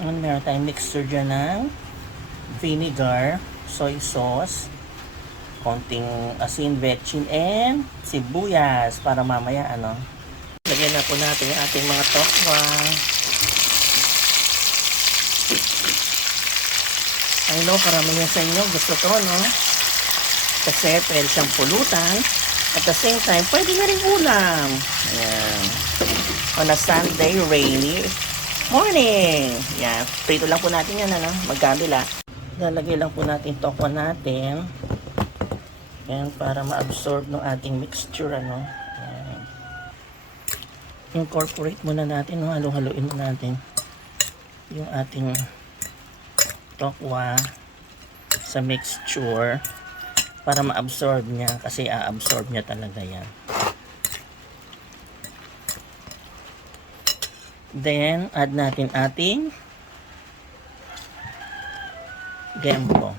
Ngayon, meron tayong mixture dyan ng vinegar, soy sauce, konting asin, vetchin, and sibuyas para mamaya ano. Lagyan na po natin yung ating mga tokwa. I know, karamihan sa inyo gusto to, no? Kasi pwede siyang pulutan. At the same time, pwede na rin ulam. Ayan. On a Sunday, rainy morning. Yan. Prito lang po natin yan, ano? Magkabila. Lalagay lang po natin tokwa natin. Yan, para ma-absorb ng ating mixture, ano? Yan. Incorporate muna natin, no? Halo-haloin muna natin yung ating tokwa sa mixture para ma-absorb niya kasi a-absorb niya talaga yan. Then, add natin ating gempo.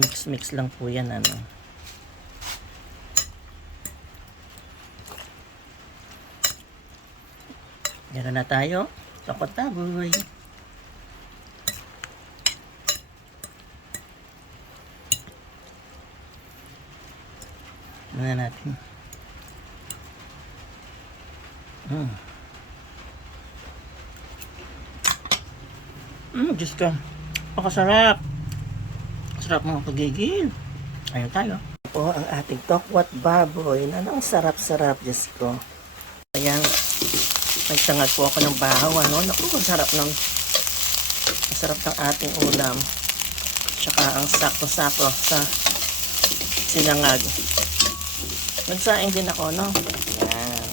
Mix-mix lang po yan, ano. Meron na tayo. Takot taboy. Ano natin? Mm. Mm, Diyos ka. Pakasarap. Sarap mga pagigil. Ayun tayo. Po ang ating tokwat baboy ang sarap-sarap, Diyos ko. Ayan. Nagsangag po ako ng bahaw. Ano? Naku, ang sarap ng ang sarap ng ating ulam. Tsaka ang sakto-sakto sa sinangag. Nagsaing din ako, no? Yan.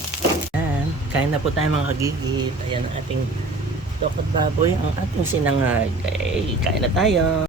Yan. Kain na po tayo mga kagigil. Ayan ang ating tokot baboy, ang ating sinangag. Okay, kain na tayo.